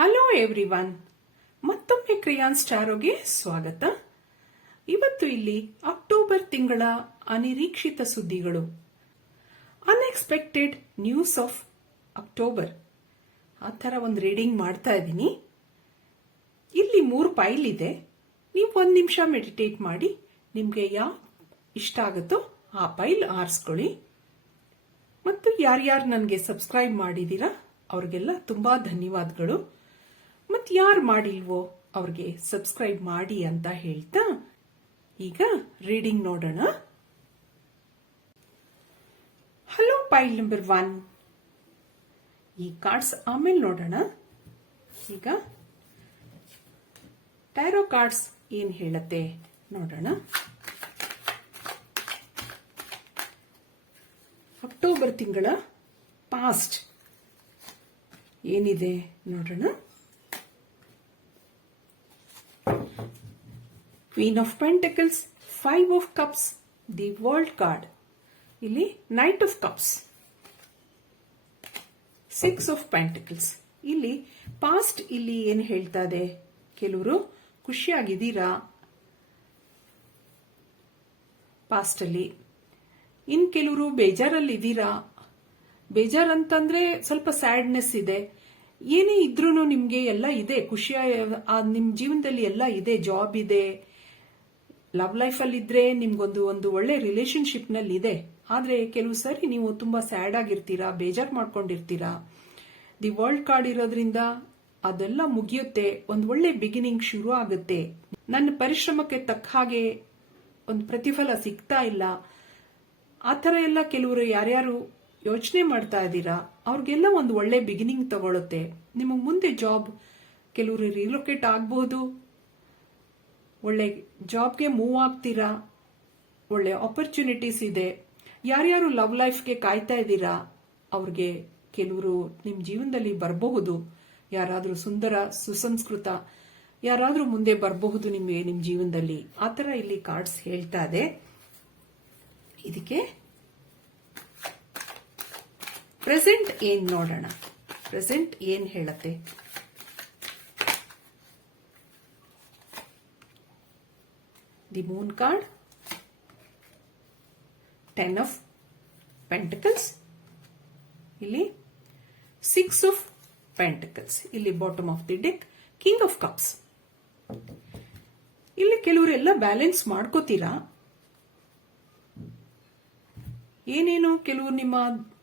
Hello everyone, ಮತ್ತೊಮ್ಮೆ ಕ್ರಿಯಾನ್ಸ್ ಟಾರೋಗೆ ಸ್ವಾಗತ. ಇವತ್ತು ಇಲ್ಲಿ ಅಕ್ಟೋಬರ್ ತಿಂಗಳ ಅನಿರೀಕ್ಷಿತ ಸುದ್ದಿಗಳು, ಅನ್ಎಕ್ಸ್ಪೆಕ್ಟೆಡ್ ನ್ಯೂಸ್ ಆಫ್ ಅಕ್ಟೋಬರ್, ಆ ಥರ ಒಂದು ರೀಡಿಂಗ್ ಮಾಡ್ತಾ ಇದ್ದೀನಿ. ಇಲ್ಲಿ 3 ಪೈಲ್ ಇದೆ. ನೀವು 1 ನಿಮಿಷ ಮೆಡಿಟೇಟ್ ಮಾಡಿ ನಿಮಗೆ ಯಾವ ಇಷ್ಟ ಆಗುತ್ತೋ ಆ ಪೈಲ್ ಆರಿಸ್ಕೊಳ್ಳಿ. ಮತ್ತು ಯಾರ್ಯಾರು ನನಗೆ ಸಬ್ಸ್ಕ್ರೈಬ್ ಮಾಡಿದ್ದೀರಾ ಅವ್ರಿಗೆಲ್ಲ ತುಂಬಾ ಧನ್ಯವಾದಗಳು. ಮತ್ತು ಯಾರು ಮಾಡಿಲ್ವೋ ಅವ್ರಿಗೆ ಸಬ್ಸ್ಕ್ರೈಬ್ ಮಾಡಿ ಅಂತ ಹೇಳ್ತಾ ಈಗ ರೀಡಿಂಗ್ ನೋಡೋಣ. Hello pile number 1. ಈ ಕಾರ್ಡ್ಸ್ ಆಮೇಲೆ ನೋಡೋಣ. ಈಗ ಟ್ಯಾರೋ ಕಾರ್ಡ್ಸ್ ಏನ್ ಹೇಳತ್ತೆ ನೋಡೋಣ. ಅಕ್ಟೋಬರ್ ತಿಂಗಳ ಪಾಸ್ಟ್ ಏನಿದೆ ನೋಡೋಣ. Queen of pentacles, 5 of cups, the world card, ಇಲ್ಲಿ knight of cups, 6 of pentacles. ಇಲ್ಲಿ ಪಾಸ್ಟ್ ಇಲ್ಲಿ ಏನು ಹೇಳ್ತಾ ಇದೆ, ಕೆಲವರು ಖುಷಿಯಾಗಿದ್ದೀರಾ ಪಾಸ್ಟ್ ಅಲ್ಲಿ, ಇನ್ ಕೆಲವರು ಬೇಜಾರಲ್ಲಿದ್ದೀರಾ. ಬೇಜಾರಂತಂದ್ರೆ ಸ್ವಲ್ಪ ಸ್ಯಾಡ್ನೆಸ್ ಇದೆ. ಏನೇ ಇದ್ರೂ ನಿಮ್ಗೆ ಎಲ್ಲ ಇದೆ, ನಿಮ್ ಜೀವನದಲ್ಲಿ ಎಲ್ಲ ಇದೆ. ಜಾಬ್ ಇದೆ, ಲವ್ ಲೈಫ್ ಅಲ್ಲಿ ಇದ್ರೆ ನಿಮ್ಗೊಂದು ಒಳ್ಳೆ ರಿಲೇಶನ್ಶಿಪ್ ನಲ್ಲಿ ಇದೆ. ಆದ್ರೆ ಕೆಲವು ಸರಿ ನೀವು ತುಂಬಾ ಸ್ಯಾಡ್ ಆಗಿರ್ತೀರಾ, ಬೇಜಾರ್ ಮಾಡ್ಕೊಂಡಿರ್ತೀರಾ. ದಿ ವರ್ಲ್ಡ್ ಕಾರ್ಡ್ ಇರೋದ್ರಿಂದ ಅದೆಲ್ಲ ಮುಗಿಯುತ್ತೆ, ಒಂದು ಒಳ್ಳೆ ಬಿಗಿನಿಂಗ್ ಶುರು ಆಗುತ್ತೆ. ನನ್ನ ಪರಿಶ್ರಮಕ್ಕೆ ತಕ್ಕ ಹಾಗೆ ಒಂದು ಪ್ರತಿಫಲ ಸಿಗ್ತಾ ಇಲ್ಲ, ಆ ತರ ಎಲ್ಲ ಕೆಲವರು ಯಾರ್ಯಾರು ಯೋಚನೆ ಮಾಡ್ತಾ ಇದ್ದೀರಾ ಅವ್ರಿಗೆಲ್ಲ ಒಂದು ಒಳ್ಳೆ ಬಿಗಿನಿಂಗ್ ತಗೊಳುತ್ತೆ. ನಿಮಗೆ ಮುಂದೆ ಜಾಬ್, ಕೆಲವರು ರಿಲೊಕೇಟ್ ಆಗಬಹುದು, ಒಳ್ಳೆ ಜಾಬ್ಗೆ ಮೂವ್ ಆಗ್ತೀರಾ, ಒಳ್ಳೆ ಆಪರ್ಚುನಿಟೀಸ್ ಇದೆ. ಯಾರ್ಯಾರು ಲವ್ ಲೈಫ್ಗೆ ಕಾಯ್ತಾ ಇದ್ದೀರಾ ಅವ್ರಿಗೆ ಕೆಲವರು ನಿಮ್ ಜೀವನದಲ್ಲಿ ಬರಬಹುದು. ಯಾರಾದ್ರೂ ಸುಂದರ ಸುಸಂಸ್ಕೃತ ಯಾರಾದ್ರೂ ಮುಂದೆ ಬರಬಹುದು ನಿಮ್ ಜೀವನದಲ್ಲಿ, ಆ ತರ ಇಲ್ಲಿ ಕಾರ್ಡ್ಸ್ ಹೇಳ್ತಾ ಇದೆ. ಇದಕ್ಕೆ ಪ್ರೆಸೆಂಟ್ ಏನ್ ನೋಡೋಣ. ಪ್ರೆಸೆಂಟ್ ಏನ್ ಹೇಳತ್ತೆ. The moon card, 10 of pentacles, ಇಲ್ಲಿ 6 ಆಫ್ ಪೆಂಟಕಲ್ಸ್, ಇಲ್ಲಿ bottom of the deck, king of cups. ಇಲ್ಲಿ ಕೆಲವರೆಲ್ಲ ಬ್ಯಾಲೆನ್ಸ್ ಮಾಡ್ಕೋತೀರಾ. ಏನೇನು ಕೆಲವು ನಿಮ್ಮ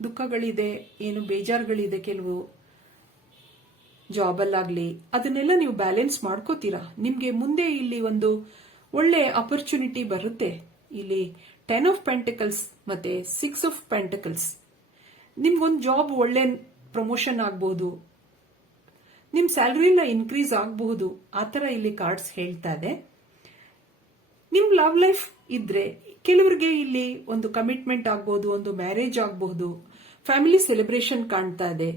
ದುಃಖಗಳಿದೆ, ಏನು ಬೇಜಾರುಗಳಿದೆ, ಕೆಲವು ಜಾಬಲ್ಲಾಗ್ಲಿ ಅದನ್ನೆಲ್ಲ ನೀವು ಬ್ಯಾಲೆನ್ಸ್ ಮಾಡ್ಕೋತೀರಾ. ನಿಮ್ಗೆ ಮುಂದೆ ಇಲ್ಲಿ ಒಂದು ಒಳ್ಳೆ ಅಪರ್ಚುನಿಟಿ ಬರುತ್ತೆ. ಇಲ್ಲಿ 10 ಆಫ್ ಪೆಂಟಕಲ್ಸ್ ಮತ್ತೆ 6 ಆಫ್ ಪೆಂಟಕಲ್ಸ್. ನಿಮ್ಗೊಂದು ಜಾಬ್ ಒಳ್ಳೆ ಪ್ರಮೋಷನ್ ಆಗಬಹುದು, ನಿಮ್ ಸ್ಯಾಲರಿ ಎಲ್ಲ ಇನ್ಕ್ರೀಸ್ ಆಗಬಹುದು, ಆತರ ಇಲ್ಲಿ ಕಾರ್ಡ್ಸ್ ಹೇಳ್ತಾ ಇದೆ. ನಿಮ್ ಲವ್ ಲೈಫ್ ಇದ್ರೆ ಕೆಲವರಿಗೆ ಇಲ್ಲಿ ಒಂದು ಕಮಿಟ್ಮೆಂಟ್ ಆಗಬಹುದು, ಒಂದು ಮ್ಯಾರೇಜ್ ಆಗಬಹುದು, ಫ್ಯಾಮಿಲಿ ಸೆಲೆಬ್ರೇಷನ್ ಕಾಣ್ತಾ ಇದೆ.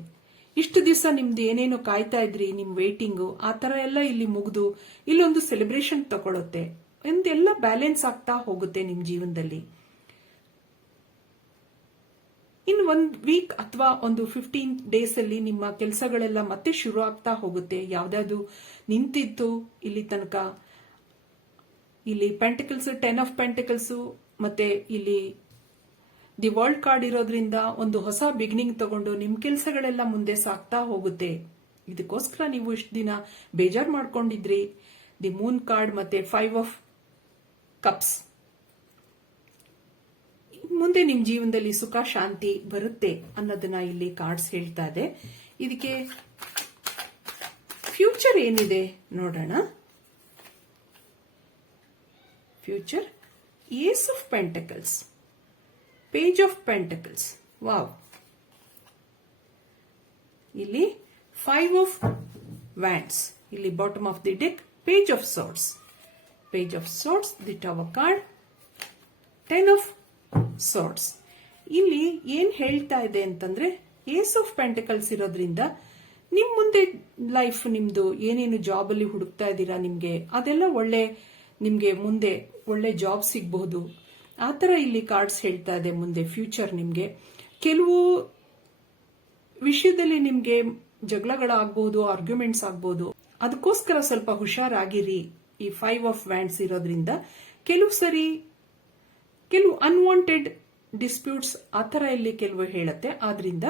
ಇಷ್ಟು ದಿವಸ ನಿಮ್ದು ಏನೇನು ಕಾಯ್ತಾ ಇದ್ರಿ, ನಿಮ್ ವೇಟಿಂಗು, ಆ ತರ ಎಲ್ಲ ಇಲ್ಲಿ ಮುಗಿದು ಇಲ್ಲೊಂದು ಸೆಲೆಬ್ರೇಷನ್ ತಗೊಳುತ್ತೆ. ಒಂದೆಲ್ಲ ಬ್ಯಾಲೆನ್ಸ್ ಆಗ್ತಾ ಹೋಗುತ್ತೆ ನಿಮ್ ಜೀವನದಲ್ಲಿ. ಇನ್ 1 ವೀಕ್ ಅಥವಾ ಒಂದು 15 ಡೇಸ್ ಅಲ್ಲಿ ನಿಮ್ಮ ಕೆಲಸಗಳೆಲ್ಲ ಮತ್ತೆ ಶುರು ಆಗ್ತಾ ಹೋಗುತ್ತೆ. ಯಾವ್ದಾದ್ರು ನಿಂತಿತ್ತು ಇಲ್ಲಿ ತನಕ, ಇಲ್ಲಿ ಪೆಂಟಕಲ್ಸ್, 10 ಆಫ್ ಪೆಂಟಕಲ್ಸ್ ಮತ್ತೆ ಇಲ್ಲಿ ದಿ ವರ್ಲ್ಡ್ ಕಾರ್ಡ್ ಇರೋದ್ರಿಂದ ಒಂದು ಹೊಸ ಬಿಗಿನಿಂಗ್ ತಗೊಂಡು ನಿಮ್ ಕೆಲಸಗಳೆಲ್ಲ ಮುಂದೆ ಸಾಗ್ತಾ ಹೋಗುತ್ತೆ. ಇದಕ್ಕೋಸ್ಕರ ನೀವು ಇಷ್ಟು ದಿನ ಬೇಜಾರ್ ಮಾಡ್ಕೊಂಡಿದ್ರಿ. ದಿ ಮೂನ್ ಕಾರ್ಡ್ ಮತ್ತೆ 5 ಆಫ್ ಕಪ್ಸ್. ಮುಂದೆ ನಿಮ್ ಜೀವನದಲ್ಲಿ ಸುಖ ಶಾಂತಿ ಬರುತ್ತೆ ಅನ್ನೋದನ್ನ ಇಲ್ಲಿ ಕಾರ್ಡ್ಸ್ ಹೇಳ್ತಾ ಇದೆ. ಇದಕ್ಕೆ ಫ್ಯೂಚರ್ ಏನಿದೆ ನೋಡೋಣ. Future, ace of pentacles, page of pentacles, wow. ಇಲ್ಲಿ 5 ಆಫ್ ವ್ಯಾಂಡ್ಸ್, ಇಲ್ಲಿ bottom of the deck, page of swords, page of swords, the tower card, 10 of swords. ಇಲ್ಲಿ ಏನ್ ಹೇಳ್ತಾ ಇದೆ ಅಂತಂದ್ರೆ, ಏಸ್ ಆಫ್ ಪೆಂಟಕಲ್ಸ್ ಇರೋದ್ರಿಂದ ನಿಮ್ ಮುಂದೆ ಲೈಫ್, ನಿಮ್ದು ಏನೇನು ಜಾಬ್ ಅಲ್ಲಿ ಹುಡುಕ್ತಾ ಇದ್ದೀರಾ ನಿಮ್ಗೆ ಅದೆಲ್ಲ ಒಳ್ಳೆ, ನಿಮ್ಗೆ ಮುಂದೆ ಒಳ್ಳೆ ಜಾಬ್ ಸಿಗಬಹುದು. ಆತರ ಇಲ್ಲಿ ಕಾರ್ಡ್ಸ್ ಹೇಳ್ತಾ ಇದೆ. ಮುಂದೆ ಫ್ಯೂಚರ್ ನಿಮ್ಗೆ ಕೆಲವು ವಿಷಯದಲ್ಲಿ ನಿಮ್ಗೆ ಜಗಳಗಳಾಗಬಹುದು, ಆರ್ಗ್ಯುಮೆಂಟ್ಸ್ ಆಗ್ಬಹುದು. ಅದಕ್ಕೋಸ್ಕರ ಸ್ವಲ್ಪ ಹುಷಾರಾಗಿರಿ. ಈ 5 ಆಫ್ ವ್ಯಾಂಡ್ಸ್ ಇರೋದ್ರಿಂದ ಕೆಲವು ಅನ್ವಾಂಟೆಡ್ ಡಿಸ್ಪ್ಯೂಟ್ಸ್ ಆತರ ಇಲ್ಲಿ ಕೆಲವು ಹೇಳುತ್ತೆ. ಆದ್ರಿಂದ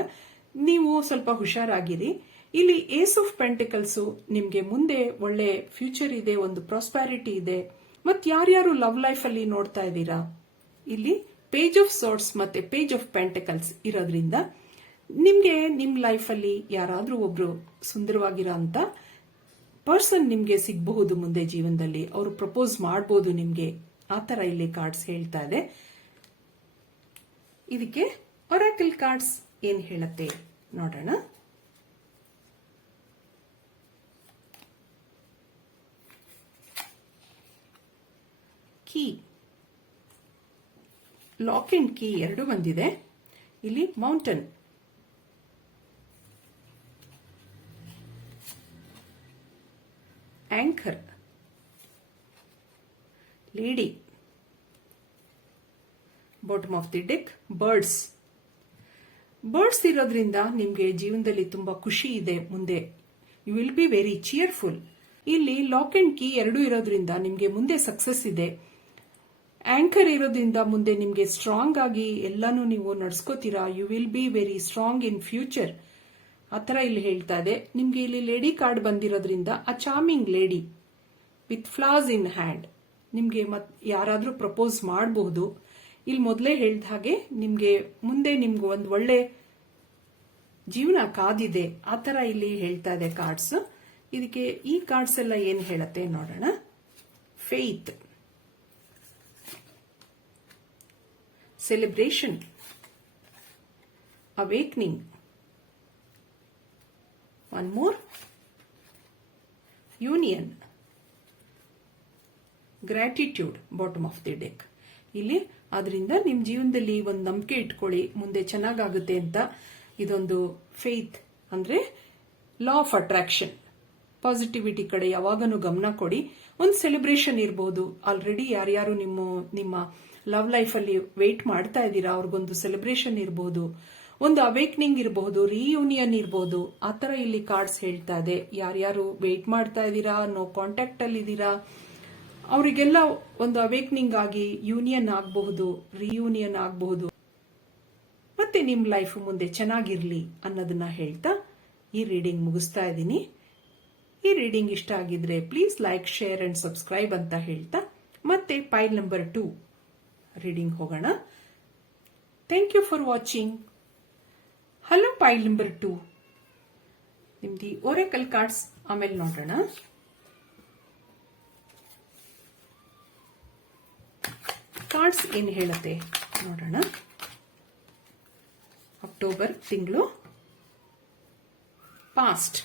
ನೀವು ಸ್ವಲ್ಪ ಹುಷಾರಾಗಿರಿ. ಇಲ್ಲಿ ಏಸ್ ಆಫ್ ಪೆಂಟಿಕಲ್ಸ್ ನಿಮ್ಗೆ ಮುಂದೆ ಒಳ್ಳೆ ಫ್ಯೂಚರ್ ಇದೆ, ಒಂದು ಪ್ರಾಸ್ಪ್ಯಾರಿಟಿ ಇದೆ. ಮತ್ ಯಾರ್ಯಾರು ಲವ್ ಲೈಫ್ ಅಲ್ಲಿ ನೋಡ್ತಾ ಇದ್ದೀರಾ, ಇಲ್ಲಿ ಪೇಜ್ ಆಫ್ ಸೋರ್ಟ್ಸ್ ಮತ್ತೆ ಪೇಜ್ ಆಫ್ ಪೆಂಟಿಕಲ್ಸ್ ಇರೋದ್ರಿಂದ ನಿಮ್ಗೆ ನಿಮ್ ಲೈಫ್ ಅಲ್ಲಿ ಯಾರಾದ್ರೂ ಒಬ್ರು ಸುಂದರವಾಗಿರೋ ಅಂತ ಪರ್ಸನ್ ನಿಮ್ಗೆ ಸಿಗಬಹುದು ಮುಂದೆ ಜೀವನದಲ್ಲಿ. ಅವರು ಪ್ರಪೋಸ್ ಮಾಡಬಹುದು ನಿಮ್ಗೆ. ಆತರ ಇಲ್ಲಿ ಕಾರ್ಡ್ಸ್ ಹೇಳ್ತಾ ಇದೆ. ಇದಕ್ಕೆ ಒರಾಕಲ್ ಕಾರ್ಡ್ಸ್ ಏನ್ ಹೇಳುತ್ತೆ ನೋಡೋಣ. ಕೀ, ಲಾಕ್ ಅಂಡ್ ಕೀ ಎರಡು ಬಂದಿದೆ. ಇಲ್ಲಿ mountain, anchor, lady, bottom of the deck birds. Birds ಇರೋದ್ರಿಂದ ನಿಮ್ಗೆ ಜೀವನದಲ್ಲಿ ತುಂಬಾ ಖುಷಿ ಇದೆ ಮುಂದೆ. You will be very cheerful. ಇಲ್ಲಿ ಲಾಕ್ ಅಂಡ್ ಕೀ ಎರಡು ಇರೋದ್ರಿಂದ ನಿಮ್ಗೆ ಮುಂದೆ ಸಕ್ಸಸ್ ಇದೆ. ಆಂಕರ್ ಇರೋದ್ರಿಂದ ಮುಂದೆ ನಿಮ್ಗೆ ಸ್ಟ್ರಾಂಗ್ ಆಗಿ ಎಲ್ಲಾನು ನೀವು ನಡ್ಸ್ಕೋತೀರಾ. You will be very strong in future. ಆತರ ಇಲ್ಲಿ ಹೇಳ್ತಾ ಇದೆ. ನಿಮ್ಗೆ ಇಲ್ಲಿ ಲೇಡಿ ಕಾರ್ಡ್ ಬಂದಿರೋದ್ರಿಂದ a charming lady with flowers in hand. ನಿಮ್ಗೆ ಯಾರಾದ್ರೂ ಪ್ರಪೋಸ್ ಮಾಡಬಹುದು. ಇಲ್ಲಿ ಮೊದಲೇ ಹೇಳಿದ ಹಾಗೆ ನಿಮ್ಗೆ ಮುಂದೆ ನಿಮ್ಗೆ ಒಂದು ಒಳ್ಳೆ ಜೀವನ ಕಾದಿದೆ. ಆತರ ಇಲ್ಲಿ ಹೇಳ್ತಾ ಇದೆ ಕಾರ್ಡ್ಸ್. ಇದಕ್ಕೆ ಈ ಕಾರ್ಡ್ಸ್ ಎಲ್ಲ ಏನ್ ಹೇಳತ್ತೆ ನೋಡೋಣ. Faith, celebration, awakening, one more, union, gratitude, bottom of the deck. ಇಲ್ಲಿ ಆದ್ರಿಂದ ನಿಮ್ ಜೀವನದಲ್ಲಿ ಒಂದು ನಂಬಿಕೆ ಇಟ್ಕೊಳ್ಳಿ, ಮುಂದೆ ಚೆನ್ನಾಗಾಗುತ್ತೆ ಅಂತ. ಇದೊಂದು ಫೇತ್ ಅಂದ್ರೆ ಲಾ ಆಫ್ ಅಟ್ರಾಕ್ಷನ್, ಪಾಸಿಟಿವಿಟಿ ಕಡೆ ಯಾವಾಗನೂ ಗಮನ ಕೊಡಿ. ಒಂದು ಸೆಲೆಬ್ರೇಷನ್ ಇರಬಹುದು. ಆಲ್ರೆಡಿ ಯಾರ್ಯಾರು ನಿಮ್ಮ ಲವ್ ಲೈಫ್ ಅಲ್ಲಿ ವೇಟ್ ಮಾಡ್ತಾ ಇದ್ದೀರಾ, ಅವ್ರಿಗೊಂದು ಸೆಲೆಬ್ರೇಷನ್ ಇರಬಹುದು, ಒಂದು ಅವೇಕ್ನಿಂಗ್ ಇರಬಹುದು, ರಿಯೂನಿಯನ್ ಇರಬಹುದು. ಆತರ ಇಲ್ಲಿ ಕಾರ್ಡ್ಸ್ ಹೇಳ್ತಾ ಇದೆ. ಯಾರ್ಯಾರು ವೇಟ್ ಮಾಡ್ತಾ ಇದ್ದೀರಾ, ನೋ ಕಾಂಟ್ಯಾಕ್ಟ್ ಅಲ್ಲಿ ಇದ್ದೀರಾ, ಅವರಿಗೆಲ್ಲ ಒಂದು ಅವೇಕ್ನಿಂಗ್ ಆಗಿ ಯೂನಿಯನ್ ಆಗಬಹುದು, ರಿಯೂನಿಯನ್ ಆಗಬಹುದು. ಮತ್ತೆ ನಿಮ್ ಲೈಫ್ ಮುಂದೆ ಚೆನ್ನಾಗಿರ್ಲಿ ಅನ್ನೋದನ್ನ ಹೇಳ್ತಾ ಈ ರೀಡಿಂಗ್ ಮುಗಿಸ್ತಾ ಇದ್ದೀನಿ. ಈ ರೀಡಿಂಗ್ ಇಷ್ಟ ಆಗಿದ್ರೆ please like, share and subscribe ಅಂತ ಹೇಳ್ತಾ ಮತ್ತೆ ಪೈಲ್ ನಂಬರ್ 2 ರೀಡಿಂಗ್ ಹೋಗೋಣ. Thank you for watching. Hello pile number 2, ನಿಮ್ದು ಒರಾಕಲ್ ಕಾರ್ಡ್ಸ್ ಆಮೇಲೆ ನೋಡೋಣ. ಕಾರ್ಡ್ಸ್ ಏನ್ ಹೇಳುತ್ತೆ ನೋಡೋಣ. ಅಕ್ಟೋಬರ್ ತಿಂಗಳು, past,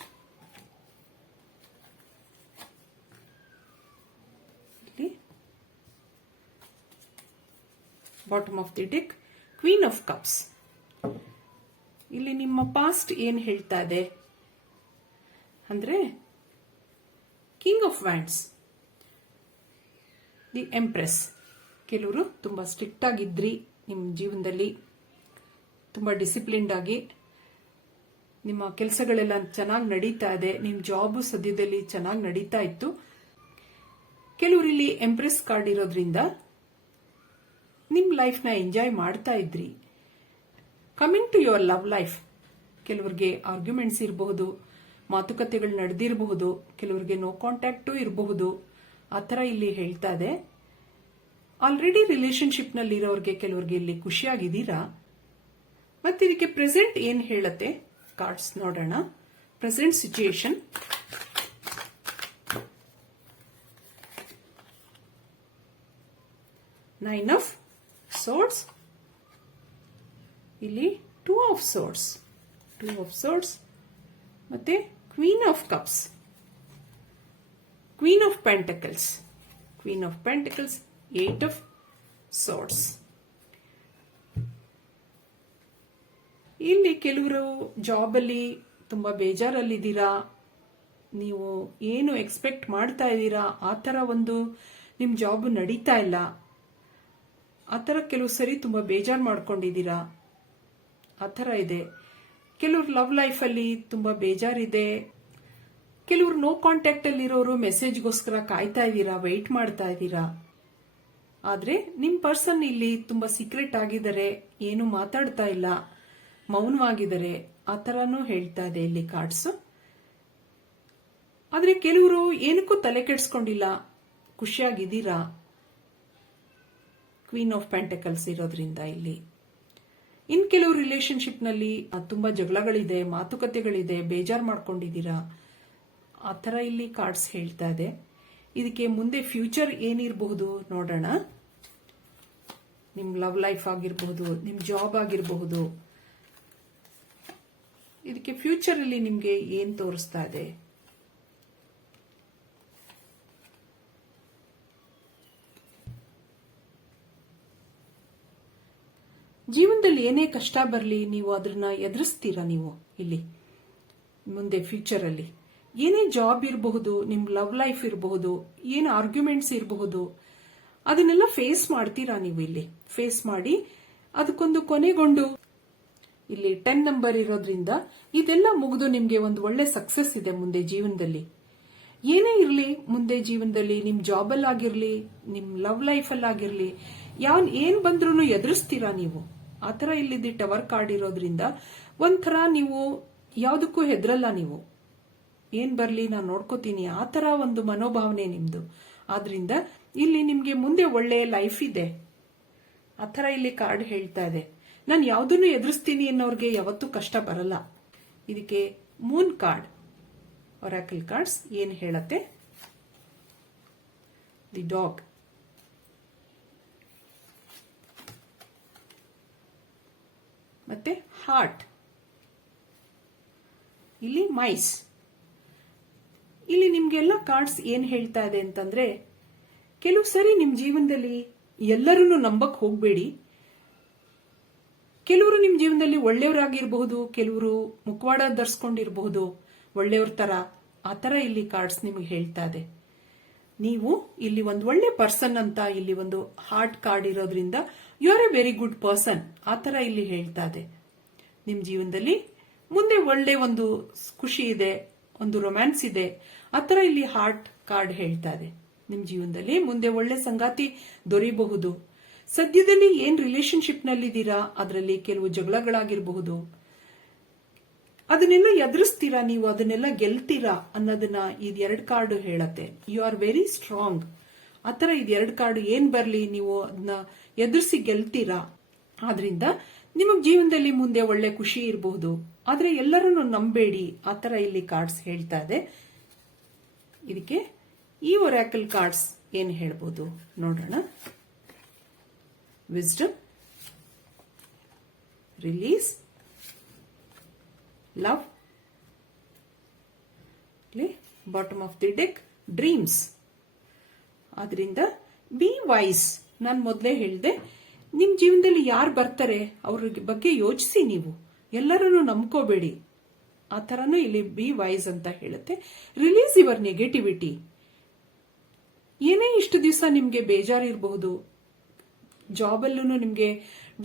bottom of the deck queen of cups. ಇಲ್ಲಿ ನಿಮ್ಮ ಪಾಸ್ಟ್ ಏನ್ ಹೇಳ್ತಾ ಇದೆ ಅಂದ್ರೆ king of wands, the empress. ಕೆಲವರು ತುಂಬಾ ಸ್ಟ್ರಿಕ್ಟ್ ಆಗಿದ್ರಿ ನಿಮ್ಮ ಜೀವನದಲ್ಲಿ, ತುಂಬಾ ಡಿಸಿಪ್ಲಿನ್ಡ್ ಆಗಿ ನಿಮ್ಮ ಕೆಲಸಗಳೆಲ್ಲ ಚೆನ್ನಾಗಿ ನಡೀತಾ ಇದೆ. ನಿಮ್ ಜಾಬ್ ಸದ್ಯದಲ್ಲಿ ಚೆನ್ನಾಗಿ ನಡೀತಾ ಇತ್ತು. ಕೆಲವರು ಇಲ್ಲಿ ಎಂಪ್ರೆಸ್ ಕಾರ್ಡ್ ಇರೋದ್ರಿಂದ ನಿಮ್ ಲೈಫ್ ನ ಎಂಜಾಯ್ ಮಾಡ್ತಾ ಇದ್ರಿ. Coming to your love life, ಕೆಲವರಿಗೆ ಆರ್ಗ್ಯುಮೆಂಟ್ಸ್ ಇರಬಹುದು, ಮಾತುಕತೆಗಳು ನಡೆದಿರಬಹುದು, ಕೆಲವರಿಗೆ ನೋ ಕಾಂಟ್ಯಾಕ್ಟ್ ಇರಬಹುದು. ಆತರ ಇಲ್ಲಿ ಹೇಳ್ತಾ ಇದೆ. ಆಲ್ರೆಡಿ ರಿಲೇಶನ್ಶಿಪ್ ನಲ್ಲಿ ಇರೋರಿಗೆ ಕೆಲವರಿಗೆ ಇಲ್ಲಿ ಖುಷಿಯಾಗಿದ್ದೀರಾ. ಮತ್ತೆ ಇದಕ್ಕೆ ಪ್ರೆಸೆಂಟ್ ಏನ್ ಹೇಳುತ್ತೆ ಕಾರ್ಡ್ಸ್ ನೋಡೋಣ. Present situation, nine of swords, ಇಲ್ಲಿ ಟೂ ಆಫ್ ಸೋರ್ಡ್ಸ್ ಮತ್ತೆ queen of cups, queen of pentacles, eight of swords. ಇಲ್ಲಿ ಕೆಲವರು ಜಾಬ್ ಅಲ್ಲಿ ತುಂಬಾ ಬೇಜಾರಲ್ಲಿದ್ದೀರಾ. ನೀವು ಏನು ಎಕ್ಸ್ಪೆಕ್ಟ್ ಮಾಡ್ತಾ ಇದ್ದೀರಾ ಆತರ ಒಂದು ನಿಮ್ ಜಾಬ್ ನಡೀತಾ ಇಲ್ಲ. ಆತರ ಕೆಲವು ಸರಿ ತುಂಬಾ ಬೇಜಾರ್ ಮಾಡ್ಕೊಂಡಿದ್ದೀರಾ. ಆತರ ಇದೆ. ಕೆಲವ್ರು ಲವ್ ಲೈಫಲ್ಲಿ ತುಂಬಾ ಬೇಜಾರಿದೆ, ಕೆಲವ್ರು ನೋ ಕಾಂಟ್ಯಾಕ್ಟ್ ಅಲ್ಲಿ ಇರೋರು ಮೆಸೇಜ್ಗೋಸ್ಕರ ಕಾಯ್ತಾ ಇದ್ದೀರಾ, ವೆಯ್ಟ್ ಮಾಡ್ತಾ ಇದ್ದೀರಾ. ಆದ್ರೆ ನಿಮ್ ಪರ್ಸನ್ ಇಲ್ಲಿ ತುಂಬಾ ಸೀಕ್ರೆಟ್ ಆಗಿದ್ದಾರೆ, ಏನು ಮಾತಾಡ್ತಾ ಇಲ್ಲ, ಮೌನವಾಗಿದ್ದಾರೆ, ಆ ತರಾನು ಹೇಳ್ತಾ ಇದೆ ಇಲ್ಲಿ ಕಾರ್ಡ್ಸ್. ಆದ್ರೆ ಕೆಲವರು ಏನಕ್ಕೂ ತಲೆ ಕೆಡಿಸ್ಕೊಂಡಿಲ್ಲ, ಖುಷಿಯಾಗಿದ್ದೀರಾ. ಕ್ವೀನ್ ಆಫ್ ಪೆಂಟಕಲ್ಸ್ ಇರೋದ್ರಿಂದ ಇಲ್ಲಿ ಇನ್ ಕೆಲವು ರಿಲೇಶನ್ಶಿಪ್ ನಲ್ಲಿ ತುಂಬಾ ಜಗಳಗಳಿದೆ, ಮಾತುಕತೆಗಳಿದೆ, ಬೇಜಾರ್ ಮಾಡ್ಕೊಂಡಿದ್ದೀರಾ, ಆ ತರ ಇಲ್ಲಿ ಕಾರ್ಡ್ಸ್ ಹೇಳ್ತಾ ಇದೆ. ಇದಕ್ಕೆ ಮುಂದೆ ಫ್ಯೂಚರ್ ಏನಿರಬಹುದು ನೋಡೋಣ. ನಿಮ್ ಲವ್ ಲೈಫ್ ಆಗಿರಬಹುದು, ನಿಮ್ ಜಾಬ್ ಆಗಿರಬಹುದು, ಇದಕ್ಕೆ ಫ್ಯೂಚರ್ ಅಲ್ಲಿ ನಿಮ್ಗೆ ಏನ್ ತೋರಿಸ್ತಾ ಇದೆ. ಜೀವನದಲ್ಲಿ ಏನೇ ಕಷ್ಟ ಬರಲಿ ನೀವು ಅದನ್ನ ಎದುರಿಸ್ತೀರಾ. ನೀವು ಇಲ್ಲಿ ಮುಂದೆ ಫ್ಯೂಚರ್ ಅಲ್ಲಿ ಏನೇ ಜಾಬ್ ಇರಬಹುದು, ನಿಮ್ ಲವ್ ಲೈಫ್ ಇರಬಹುದು, ಏನ್ ಆರ್ಗ್ಯುಮೆಂಟ್ಸ್ ಇರಬಹುದು, ಅದನ್ನೆಲ್ಲ ಫೇಸ್ ಮಾಡ್ತೀರಾ. ನೀವು ಇಲ್ಲಿ ಫೇಸ್ ಮಾಡಿ ಅದಕ್ಕೊಂದು ಕೊನೆಗೊಂಡು ಇಲ್ಲಿ 10 ನಂಬರ್ ಇರೋದ್ರಿಂದ ಇದೆಲ್ಲ ಮುಗಿದು ನಿಮ್ಗೆ ಒಂದು ಒಳ್ಳೆ ಸಕ್ಸಸ್ ಇದೆ ಮುಂದೆ ಜೀವನದಲ್ಲಿ. ಏನೇ ಇರಲಿ ಮುಂದೆ ಜೀವನದಲ್ಲಿ, ನಿಮ್ ಜಾಬ್ ಅಲ್ಲಾಗಿರ್ಲಿ, ನಿಮ್ ಲವ್ ಲೈಫ್ ಅಲ್ಲಾಗಿರ್ಲಿ, ಏನ್ ಬಂದ್ರೂ ಎದುರಿಸ್ತೀರಾ ನೀವು. ಆತರ ಇಲ್ಲಿದ್ದ ಟವರ್ ಕಾರ್ಡ್ ಇರೋದ್ರಿಂದ ಒಂಥರ ನೀವು ಯಾವುದಕ್ಕೂ ಹೆದರಲ್ಲ. ನೀವು ಏನ್ ಬರ್ಲಿ ನಾನು ನೋಡ್ಕೋತೀನಿ, ಆ ತರ ಒಂದು ಮನೋಭಾವನೆ ನಿಮ್ದು. ಆದ್ರಿಂದ ಇಲ್ಲಿ ನಿಮ್ಗೆ ಮುಂದೆ ಒಳ್ಳೆ ಲೈಫ್ ಇದೆ, ಆ ತರ ಇಲ್ಲಿ ಕಾರ್ಡ್ ಹೇಳ್ತಾ ಇದೆ. ನಾನು ಯಾವುದನ್ನು ಎದುರಿಸ್ತೀನಿ ಅನ್ನೋರ್ಗೆ ಯಾವತ್ತೂ ಕಷ್ಟ ಬರಲ್ಲ. ಇದಕ್ಕೆ ಮೂನ್ ಕಾರ್ಡ್, ಒರಾಕಲ್ ಕಾರ್ಡ್ಸ್ ಏನ್ ಹೇಳತ್ತೆ. ದಿ ಡಾಗ್, ಮತ್ತೆ ಹಾರ್ಟ್, ಇಲ್ಲಿ ಮೈಸ್. ಇಲ್ಲಿ ನಿಮ್ಗೆಲ್ಲ ಕಾರ್ಡ್ಸ್ ಏನ್ ಹೇಳ್ತಾ ಇದೆ ಅಂತಂದ್ರೆ, ಕೆಲವು ಸರಿ ನಿಮ್ ಜೀವನದಲ್ಲಿ ಎಲ್ಲರನ್ನೂ ನಂಬಕ್ ಹೋಗ್ಬೇಡಿ. ಕೆಲವರು ನಿಮ್ ಜೀವನದಲ್ಲಿ ಒಳ್ಳೆಯವರಾಗಿರಬಹುದು, ಕೆಲವರು ಮುಖವಾಡ ಧರಿಸ್ಕೊಂಡಿರಬಹುದು ಒಳ್ಳೆಯವ್ರ ತರ. ಆ ತರ ಇಲ್ಲಿ ಕಾರ್ಡ್ಸ್ ನಿಮಗೆ ಹೇಳ್ತಾ ಇದೆ. ನೀವು ಇಲ್ಲಿ ಒಂದು ಒಳ್ಳೆ ಪರ್ಸನ್ ಅಂತ ಇಲ್ಲಿ ಒಂದು ಹಾರ್ಟ್ ಕಾರ್ಡ್ ಇರೋದ್ರಿಂದ you are a very good person, ಆ ತರ ಇಲ್ಲಿ ಹೇಳ್ತಾ ಇದೆ. ನಿಮ್ ಜೀವನದಲ್ಲಿ ಮುಂದೆ ಒಳ್ಳೆ ಒಂದು ಖುಷಿ ಇದೆ, ಒಂದು ರೊಮ್ಯಾನ್ಸ್ ಇದೆ, ಆ ತರ ಇಲ್ಲಿ ಹಾರ್ಟ್ ಕಾರ್ಡ್ ಹೇಳ್ತಾ ಇದೆ. ನಿಮ್ ಜೀವನದಲ್ಲಿ ಮುಂದೆ ಒಳ್ಳೆ ಸಂಗಾತಿ ದೊರೆಯಬಹುದು. ಸದ್ಯದಲ್ಲಿ ಏನ್ ರಿಲೇಶನ್ಶಿಪ್ ನಲ್ಲಿದ್ದೀರಾ ಅದರಲ್ಲಿ ಕೆಲವು ಜಗಳಗಳಾಗಿರಬಹುದು, ಅದನ್ನೆಲ್ಲ ಎದುರಿಸ್ತೀರಾ ನೀವು, ಅದನ್ನೆಲ್ಲ ಗೆಲ್ತೀರಾ ಅನ್ನೋದನ್ನ ಇದೆರಡು ಕಾರ್ಡ್ ಹೇಳತ್ತೆ. You are very strong. ಆತರ ಇದೆರಡು ಕಾರ್ಡ್ ಏನ್ ಬರ್ಲಿ ನೀವು ಅದನ್ನ ಎದುರಿಸಿ ಗೆಲ್ತೀರಾ. ಆದ್ರಿಂದ ನಿಮಗ್ ಜೀವನದಲ್ಲಿ ಮುಂದೆ ಒಳ್ಳೆ ಖುಷಿ ಇರಬಹುದು. ಆದ್ರೆ ಎಲ್ಲರನ್ನು ನಂಬೇಡಿ, ಆತರ ಇಲ್ಲಿ ಕಾರ್ಡ್ಸ್ ಹೇಳ್ತಾ ಇದೆ. ಇದಕ್ಕೆ ಈ ಒರಾಕಲ್ ಕಾರ್ಡ್ಸ್ ಏನ್ ಹೇಳ್ಬೋದು ನೋಡೋಣ. Wisdom, release, love, bottom of the deck dreams. ಆದ್ರಿಂದ ಬಿ ವೈಸ್. ನಾನು ಮೊದಲೇ ಹೇಳಿದೆ, ನಿಮ್ ಜೀವನದಲ್ಲಿ ಯಾರು ಬರ್ತಾರೆ ಅವ್ರ ಬಗ್ಗೆ ಯೋಚಿಸಿ. ನೀವು ಎಲ್ಲರನ್ನು ನಂಬ್ಕೋಬೇಡಿ. ಆ ತರನು ಇಲ್ಲಿ ಬಿ ವೈಸ್ ಅಂತ ಹೇಳುತ್ತೆ. Release your negativity. ಏನೇ ಇಷ್ಟು ದಿವಸ ನಿಮ್ಗೆ ಬೇಜಾರಿರಬಹುದು, ಜಾಬಲ್ಲೂ ನಿಮ್ಗೆ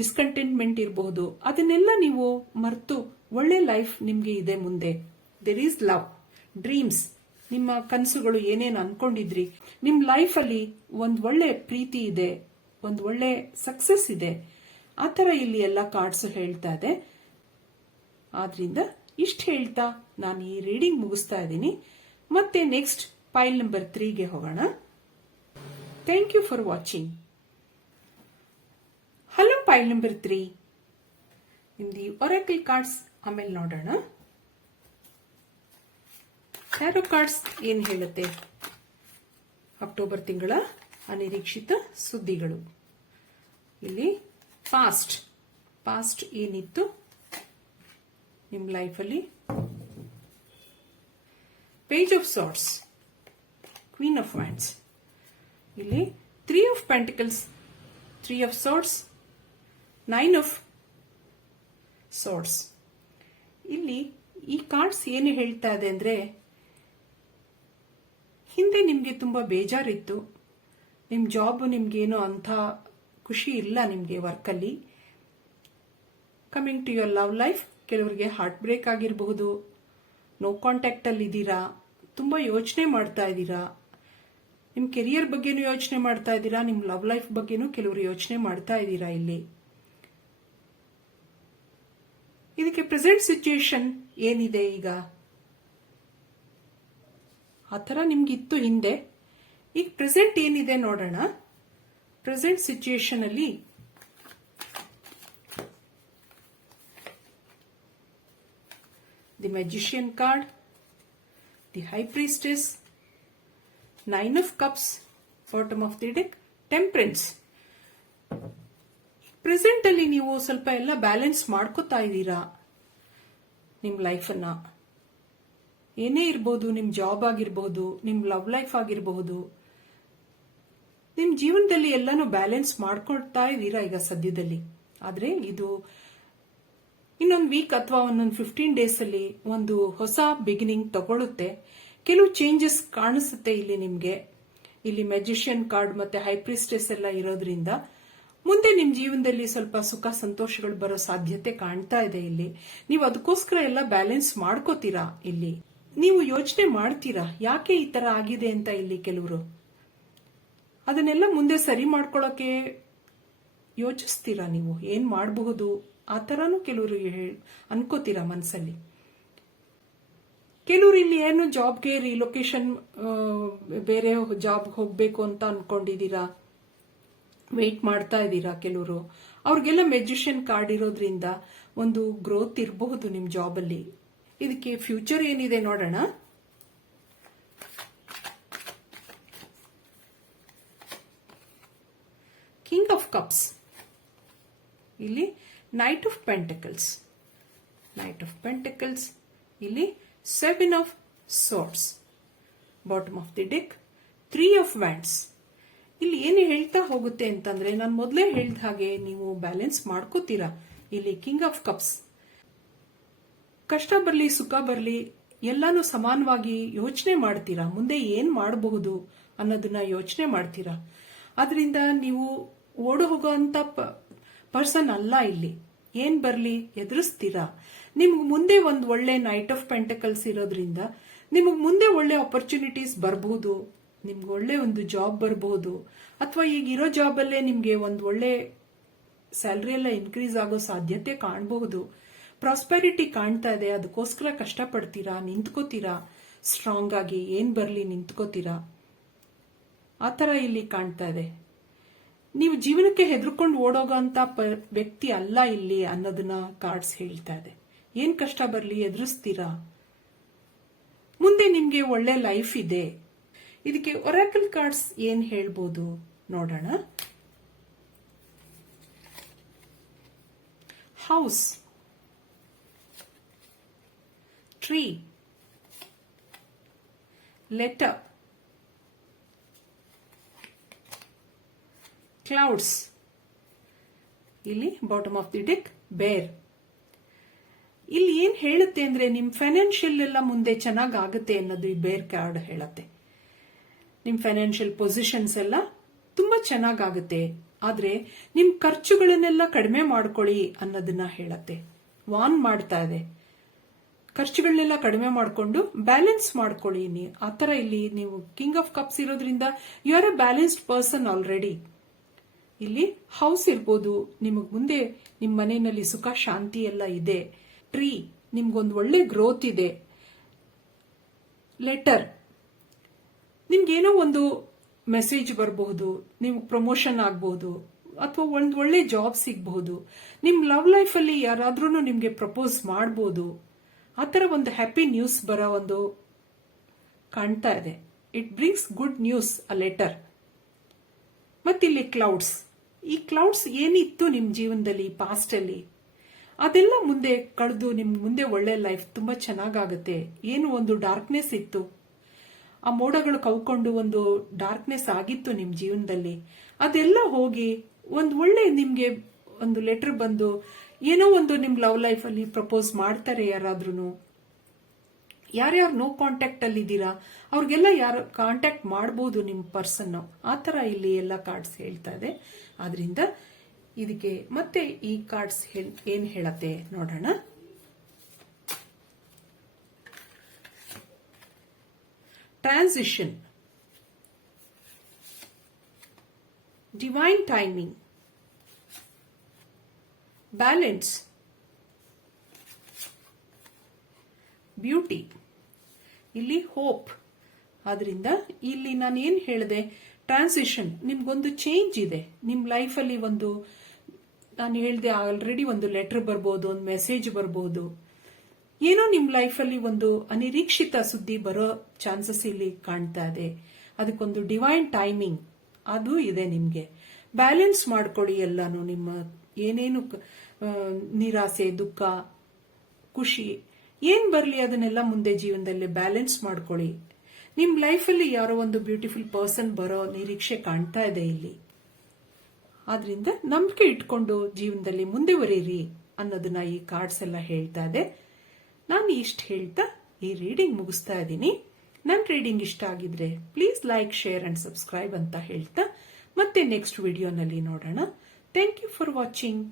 ಡಿಸ್ಕಂಟೆಂಟ್ಮೆಂಟ್ ಇರಬಹುದು, ಅದನ್ನೆಲ್ಲ ನೀವು ಮರೆತು ಒಳ್ಳೆ ಲೈಫ್ ನಿಮ್ಗೆ ಇದೆ ಮುಂದೆ. There is love, dreams. ನಿಮ್ಮ ಕನಸುಗಳು ಏನೇನು ಅನ್ಕೊಂಡಿದ್ರಿ, ನಿಮ್ ಲೈಫ್ ಅಲ್ಲಿ ಒಂದ್ ಒಳ್ಳೆ ಪ್ರೀತಿ ಇದೆ, ಒಂದ್ ಒಳ್ಳೆ ಸಕ್ಸಸ್ ಇದೆ. ಆತರ ಇಲ್ಲಿ ಎಲ್ಲ ಕಾರ್ಡ್ಸ್ ಹೇಳ್ತಾ ಇದೆ. ಆದ್ರಿಂದ ಇಷ್ಟ ಹೇಳ್ತಾ ನಾನು ಈ ರೀಡಿಂಗ್ ಮುಗಿಸ್ತಾ ಇದ್ದೀನಿ. ಮತ್ತೆ ನೆಕ್ಸ್ಟ್ ಪೈಲ್ ನಂಬರ್ 3ಗೆ ಹೋಗೋಣ. Thank you for watching. Hello pile number 3 ನಿಮ್ದು ಒರಾಕಲ್ ಕಾರ್ಡ್ಸ್ ಆಮೇಲೆ ನೋಡೋಣ. ಟ್ಯಾರೋ ಕಾರ್ಡ್ಸ್ ಏನ್ ಹೇಳುತ್ತೆ. ಅಕ್ಟೋಬರ್ ತಿಂಗಳ ಅನಿರೀಕ್ಷಿತ ಸುದ್ದಿಗಳು. ಇಲ್ಲಿ ಪಾಸ್ಟ್ ಏನಿತ್ತು ನಿಮ್ ಲೈಫಲ್ಲಿ. Page of swords, queen of wands. ಇಲ್ಲಿ 3 of pentacles, 3 of swords, 9 of swords. ಇಲ್ಲಿ ಈ ಕಾರ್ಡ್ಸ್ ಏನು ಹೇಳ್ತಾ ಇದೆ ಅಂದ್ರೆ, ಹಿಂದೆ ನಿಮ್ಗೆ ತುಂಬಾ ಬೇಜಾರಿತ್ತು, ನಿಮ್ ಜಾಬ್ ನಿಮ್ಗೇನೋ ಅಂತ ಖುಷಿ ಇಲ್ಲ ನಿಮ್ಗೆ ವರ್ಕಲ್ಲಿ. Coming to your love life, ಕೆಲವರಿಗೆ ಹಾರ್ಟ್ ಬ್ರೇಕ್ ಆಗಿರಬಹುದು, ನೋ ಕಾಂಟ್ಯಾಕ್ಟ್ ಅಲ್ಲಿ ಇದ್ದೀರಾ, ತುಂಬಾ ಯೋಚನೆ ಮಾಡ್ತಾ ಇದ್ದೀರಾ, ನಿಮ್ ಕೆರಿಯರ್ ಬಗ್ಗೆನೂ ಯೋಚನೆ ಮಾಡ್ತಾ ಇದ್ದೀರಾ, ನಿಮ್ ಲವ್ ಲೈಫ್ ಬಗ್ಗೆನೂ ಕೆಲವರು ಯೋಚನೆ ಮಾಡ್ತಾ ಇದ್ದೀರಾ. ಇಲ್ಲಿ ಇದಕ್ಕೆ ಪ್ರೆಸೆಂಟ್ ಸಿಚುಯೇಷನ್ ಏನಿದೆ ಈಗ, ಆ ಥರ ನಿಮ್ಗಿತ್ತು ಹಿಂದೆ, ಈಗ ಪ್ರೆಸೆಂಟ್ ಏನಿದೆ ನೋಡೋಣ. ಪ್ರೆಸೆಂಟ್ ಸಿಚುಯೇಷನ್ ಅಲ್ಲಿ the magician card, the high priestess, 9 of cups, bottom of the deck, temperance. Present ಅಲ್ಲಿ ನೀವು ಸ್ವಲ್ಪ ಎಲ್ಲ ಬ್ಯಾಲೆನ್ಸ್ ಮಾಡ್ಕೋತಾ ಇದ್ದೀರಾ ನಿಮ್ ಲೈಫನ್ನ. ಏನೇ ಇರಬಹುದು, ನಿಮ್ ಜಾಬ್ ಆಗಿರಬಹುದು, ನಿಮ್ ಲವ್ ಲೈಫ್ ಆಗಿರಬಹುದು, ನಿಮ್ ಜೀವನದಲ್ಲಿ ಎಲ್ಲಾನು ಬ್ಯಾಲೆನ್ಸ್ ಮಾಡ್ಕೊಳ್ತಾ ಇದ್ದೀರಾ ಈಗ ಸದ್ಯದಲ್ಲಿ. ಆದ್ರೆ ಇದು ಇನ್ನೊಂದು ವೀಕ್ ಅಥವಾ ಒಂದೊಂದು 15 ಡೇಸ್ ಅಲ್ಲಿ ಒಂದು ಹೊಸ ಬಿಗಿನಿಂಗ್ ತಗೊಳುತ್ತೆ. ಕೆಲವು ಚೇಂಜಸ್ ಕಾಣಿಸುತ್ತೆ ಇಲ್ಲಿ ನಿಮ್ಗೆ. ಇಲ್ಲಿ ಮ್ಯಾಜಿಷಿಯನ್ ಕಾರ್ಡ್ ಮತ್ತೆ ಹೈ ಪ್ರೀಸ್ಟೆಸ್ ಎಲ್ಲ ಇರೋದ್ರಿಂದ ಮುಂದೆ ನಿಮ್ ಜೀವನದಲ್ಲಿ ಸ್ವಲ್ಪ ಸುಖ ಸಂತೋಷಗಳು ಬರೋ ಸಾಧ್ಯತೆ ಕಾಣ್ತಾ ಇದೆ. ಇಲ್ಲಿ ನೀವು ಅದಕ್ಕೋಸ್ಕರ ಎಲ್ಲ ಬ್ಯಾಲೆನ್ಸ್ ಮಾಡ್ಕೋತೀರಾ. ಇಲ್ಲಿ ನೀವು ಯೋಚನೆ ಮಾಡ್ತೀರಾ ಯಾಕೆ ಈ ತರ ಆಗಿದೆ ಅಂತ. ಇಲ್ಲಿ ಕೆಲವರು ಅದನ್ನೆಲ್ಲ ಮುಂದೆ ಸರಿ ಮಾಡ್ಕೊಳ್ಳೋಕೆ ಯೋಚಿಸ್ತೀರಾ. ನೀವು ಏನ್ ಮಾಡಬಹುದು ಆ ತರಾನು ಕೆಲವರು ಅನ್ಕೋತೀರಾ ಮನಸ್ಸಲ್ಲಿ. ಕೆಲವರು ಇಲ್ಲಿ ಏನು ಜಾಬ್ಗೆ ರಿಲೊಕೇಶನ್, ಬೇರೆ ಜಾಬ್ ಹೋಗ್ಬೇಕು ಅಂತ ಅನ್ಕೊಂಡಿದೀರಾ, ವೇಟ್ ಮಾಡ್ತಾ ಇದ್ದೀರಾ. ಕೆಲವರು ಅವ್ರಿಗೆಲ್ಲ ಮ್ಯಾಜಿಷಿಯನ್ ಕಾರ್ಡ್ ಇರೋದ್ರಿಂದ ಒಂದು ಗ್ರೋತ್ ಇರಬಹುದು ನಿಮ್ ಜಾಬ್ ಅಲ್ಲಿ. ಇದಕ್ಕೆ ಫ್ಯೂಚರ್ ಏನಿದೆ ನೋಡೋಣ. ಕಿಂಗ್ ಆಫ್ ಕಪ್ಸ್, ಇಲ್ಲಿ ನೈಟ್ ಆಫ್ ಪೆಂಟಕಲ್ಸ್, ಇಲ್ಲಿ 7 of swords, bottom of the deck, 3 of wands. ಇಲ್ಲಿ ಏನು ಹೇಳ್ತಾ ಹೋಗುತ್ತೆ ಅಂತಂದ್ರೆ, ನಾನು ಮೊದಲೇ ಹೇಳಿದ ಹಾಗೆ ನೀವು ಬ್ಯಾಲೆನ್ಸ್ ಮಾಡ್ಕೋತೀರಾ. ಇಲ್ಲಿ ಕಿಂಗ್ ಆಫ್ ಕಪ್ಸ್, ಕಷ್ಟ ಬರ್ಲಿ ಸುಖ ಬರ್ಲಿ ಎಲ್ಲಾನು ಸಮಾನವಾಗಿ ಯೋಚನೆ ಮಾಡ್ತೀರಾ. ಮುಂದೆ ಏನ್ ಮಾಡಬಹುದು ಅನ್ನೋದನ್ನ ಯೋಚನೆ ಮಾಡ್ತೀರಾ. ಅದರಿಂದ ನೀವು ಓಡು ಹೋಗುವಂತ ಪರ್ಸನ್ ಅಲ್ಲ. ಇಲ್ಲಿ ಏನ್ ಬರ್ಲಿ ಎದುರಿಸ್ತೀರಾ. ನಿಮ್ಗೆ ಮುಂದೆ ಒಂದು ಒಳ್ಳೆ ನೈಟ್ ಆಫ್ ಪೆಂಟಕಲ್ಸ್ ಇರೋದ್ರಿಂದ ನಿಮಗೆ ಮುಂದೆ ಒಳ್ಳೆ ಆಪರ್ಚುನಿಟೀಸ್ ಬರಬಹುದು. ನಿಮ್ಗೆ ಒಳ್ಳೆ ಒಂದು ಜಾಬ್ ಬರಬಹುದು, ಅಥವಾ ಈಗ ಇರೋ ಜಾಬ್ ಅಲ್ಲೇ ನಿಮ್ಗೆ ಒಂದು ಒಳ್ಳೆ ಸ್ಯಾಲರಿ ಎಲ್ಲ ಇನ್ಕ್ರೀಸ್ ಆಗೋ ಸಾಧ್ಯತೆ ಕಾಣಬಹುದು. ಪ್ರಾಸ್ಪೆರಿಟಿ ಕಾಣ್ತಾ ಇದೆ. ಅದಕ್ಕೋಸ್ಕರ ಕಷ್ಟಪಡ್ತೀರಾ, ನಿಂತ್ಕೋತೀರಾ ಸ್ಟ್ರಾಂಗ್ ಆಗಿ. ಏನ್ ಬರ್ಲಿ ನಿಂತ್ಕೋತೀರಾ. ಆ ತರ ಇಲ್ಲಿ ಕಾಣ್ತಾ ಇದೆ. ನೀವು ಜೀವನಕ್ಕೆ ಹೆದರ್ಕೊಂಡು ಓಡೋಗೋ ಅಂತ ವ್ಯಕ್ತಿ ಅಲ್ಲ ಇಲ್ಲಿ ಅನ್ನೋದನ್ನ ಕಾರ್ಡ್ಸ್ ಹೇಳ್ತಾ ಇದೆ. ಏನ್ ಕಷ್ಟ ಬರ್ಲಿ ಎದುರಿಸ್ತೀರಾ. ಮುಂದೆ ನಿಮ್ಗೆ ಒಳ್ಳೆ ಲೈಫ್ ಇದೆ. ಇದಕ್ಕೆ ಒರಾಕಲ್ ಕಾರ್ಡ್ಸ್ ಏನ್ ಹೇಳ್ಬೋದು ನೋಡೋಣ. ಹೌಸ್, ಟ್ರೀ, ಲೆಟರ್, ಕ್ಲೌಡ್ಸ್, ಇಲ್ಲಿ ಬಾಟಮ್ ಆಫ್ ದಿ ಡೆಕ್ ಬೇರ್. ಇಲ್ಲಿ ಏನ್ ಹೇಳುತ್ತೆ ಅಂದ್ರೆ ನಿಮ್ ಫೈನಾನ್ಷಿಯಲ್ ಎಲ್ಲ ಮುಂದೆ ಚೆನ್ನಾಗ್ ಆಗುತ್ತೆ ಅನ್ನೋದು ಈ ಬೇರ್ ಕಾರ್ಡ್ ಹೇಳತ್ತೆ. ನಿಮ್ ಫೈನಾನ್ಷಿಯಲ್ ಪೊಸಿಷನ್ಸ್ ಎಲ್ಲ ತುಂಬಾ ಚೆನ್ನಾಗಾಗುತ್ತೆ. ಆದ್ರೆ ನಿಮ್ ಖರ್ಚುಗಳನ್ನೆಲ್ಲ ಕಡಿಮೆ ಮಾಡ್ಕೊಳ್ಳಿ ಅನ್ನೋದನ್ನ ಹೇಳತ್ತೆ. ವಾನ್ ಮಾಡ್ತಾ ಇದೆ. ಖರ್ಚುಗಳನ್ನೆಲ್ಲ ಕಡಿಮೆ ಮಾಡ್ಕೊಂಡು ಬ್ಯಾಲೆನ್ಸ್ ಮಾಡ್ಕೊಳ್ಳಿ. ಆತರ ಇಲ್ಲಿ ನೀವು ಕಿಂಗ್ ಆಫ್ ಕಪ್ಸ್ ಇರೋದ್ರಿಂದ you are a balanced person already. ಇಲ್ಲಿ ಹೌಸ್ ಇರ್ಬೋದು, ನಿಮಗ್ ಮುಂದೆ ನಿಮ್ ಮನೆಯಲ್ಲಿ ಸುಖ ಶಾಂತಿ ಎಲ್ಲ ಇದೆ. ಟ್ರೀ, ನಿಮ್ಗೊಂದು ಒಳ್ಳೆ ಗ್ರೋತ್ ಇದೆ. ಲೆಟರ್, ನಿಮ್ಗೇನೋ ಒಂದು ಮೆಸೇಜ್ ಬರಬಹುದು, ನಿಮ್ಗೆ ಪ್ರಮೋಷನ್ ಆಗಬಹುದು, ಅಥವಾ ಒಂದು ಒಳ್ಳೆ ಜಾಬ್ ಸಿಗಬಹುದು. ನಿಮ್ ಲವ್ ಲೈಫ್ ಅಲ್ಲಿ ಯಾರಾದ್ರೂ ನಿಮ್ಗೆ ಪ್ರಪೋಸ್ ಮಾಡಬಹುದು. ಆತರ ಒಂದು ಹ್ಯಾಪಿ ನ್ಯೂಸ್ ಬರೋ ಒಂದು ಕಾಣ್ತಾ ಇದೆ. It brings good news, a letter. ಮತ್ತಿಲ್ಲಿ ಕ್ಲೌಡ್ಸ್, ಈ ಕ್ಲೌಡ್ಸ್ ಏನಿತ್ತು ನಿಮ್ ಜೀವನದಲ್ಲಿ ಪಾಸ್ಟ್ ಅಲ್ಲಿ ಅದೆಲ್ಲ ಮುಂದೆ ಕಳೆದು ನಿಮ್ ಮುಂದೆ ಒಳ್ಳೆ ಲೈಫ್ ತುಂಬಾ ಚೆನ್ನಾಗಾಗುತ್ತೆ. ಏನು ಒಂದು ಡಾರ್ಕ್ನೆಸ್ ಇತ್ತು, ಆ ಮೋಡಗಳು ಕವ್ಕೊಂಡು ಒಂದು ಡಾರ್ಕ್ನೆಸ್ ಆಗಿತ್ತು ನಿಮ್ ಜೀವನದಲ್ಲಿ, ಅದೆಲ್ಲ ಹೋಗಿ ಒಂದು ಒಳ್ಳೆ ನಿಮ್ಗೆ ಒಂದು ಲೆಟರ್ ಬಂದು ಏನೋ ಒಂದು ನಿಮ್ ಲವ್ ಲೈಫ್ ಅಲ್ಲಿ ಪ್ರಪೋಸ್ ಮಾಡ್ತಾರೆ ಯಾರಾದ್ರೂ. ಯಾರ್ಯಾರು ನೋ ಕಾಂಟ್ಯಾಕ್ಟ್ ಅಲ್ಲಿ ಇದ್ದೀರಾ ಅವ್ರಿಗೆಲ್ಲ ಯಾರು ಕಾಂಟ್ಯಾಕ್ಟ್ ಮಾಡಬಹುದು ನಿಮ್ ಪರ್ಸನ್. ಆತರ ಇಲ್ಲಿ ಎಲ್ಲ ಕಾರ್ಡ್ಸ್ ಹೇಳ್ತಾ ಇದೆ. ಆದ್ರಿಂದ ಇದಕ್ಕೆ ಮತ್ತೆ ಈ ಕಾರ್ಡ್ಸ್ ಏನ್ ಹೇಳತ್ತೆ ನೋಡೋಣ. Transition, divine timing, balance, beauty, ಇಲ್ಲಿ ಹೋಪ್. ಆದ್ರಿಂದ ಇಲ್ಲಿ ನಾನು ಏನ್ ಹೇಳಿದೆ, ಟ್ರಾನ್ಸಿಷನ್, ನಿಮ್ಗೊಂದು ಚೇಂಜ್ ಇದೆ ನಿಮ್ ಲೈಫಲ್ಲಿ. ನಾನು ಹೇಳಿದೆ ಆಲ್ರೆಡಿ ಒಂದು ಲೆಟರ್ ಬರ್ಬೋದು, ಒಂದು ಮೆಸೇಜ್ ಬರ್ಬೋದು, ಏನೋ ನಿಮ್ ಲೈಫಲ್ಲಿ ಒಂದು ಅನಿರೀಕ್ಷಿತ ಸುದ್ದಿ ಬರೋ ಚಾನ್ಸಸ್ ಇಲ್ಲಿ ಕಾಣ್ತಾ ಇದೆ. ಅದಕ್ಕೊಂದು ಡಿವೈನ್ ಟೈಮಿಂಗ್ ಅದು ಇದೆ ನಿಮ್ಗೆ. ಬ್ಯಾಲೆನ್ಸ್ ಮಾಡ್ಕೊಳ್ಳಿ ಎಲ್ಲಾನು. ನಿಮ್ಮ ಏನೇನು ನಿರಾಸೆ, ದುಃಖ, ಖುಷಿ ಏನ್ ಬರ್ಲಿ ಅದನ್ನೆಲ್ಲ ಮುಂದೆ ಜೀವನದಲ್ಲಿ ಬ್ಯಾಲೆನ್ಸ್ ಮಾಡ್ಕೊಳ್ಳಿ. ನಿಮ್ ಲೈಫಲ್ಲಿ ಯಾರೋ ಒಂದು ಬ್ಯೂಟಿಫುಲ್ ಪರ್ಸನ್ ಬರೋ ನಿರೀಕ್ಷೆ ಕಾಣ್ತಾ ಇದೆ ಇಲ್ಲಿ. ಆದ್ರಿಂದ ನಂಬಿಕೆ ಇಟ್ಕೊಂಡು ಜೀವನದಲ್ಲಿ ಮುಂದುವರಿರಿ ಅನ್ನೋದನ್ನ ಈ ಕಾರ್ಡ್ಸ್ ಎಲ್ಲ ಹೇಳ್ತಾ ಇದೆ. ನಾನು ಇಷ್ಟ ಹೇಳ್ತಾ ಈ ರೀಡಿಂಗ್ ಮುಗಿಸ್ತಾ ಇದ್ದೀನಿ. ನನ್ನ ರೀಡಿಂಗ್ ಇಷ್ಟ ಆಗಿದ್ರೆ please like, share and subscribe ಅಂತ ಹೇಳ್ತಾ ಮತ್ತೆ ನೆಕ್ಸ್ಟ್ ವಿಡಿಯೋನಲ್ಲಿ ನೋಡೋಣ. Thank you for watching.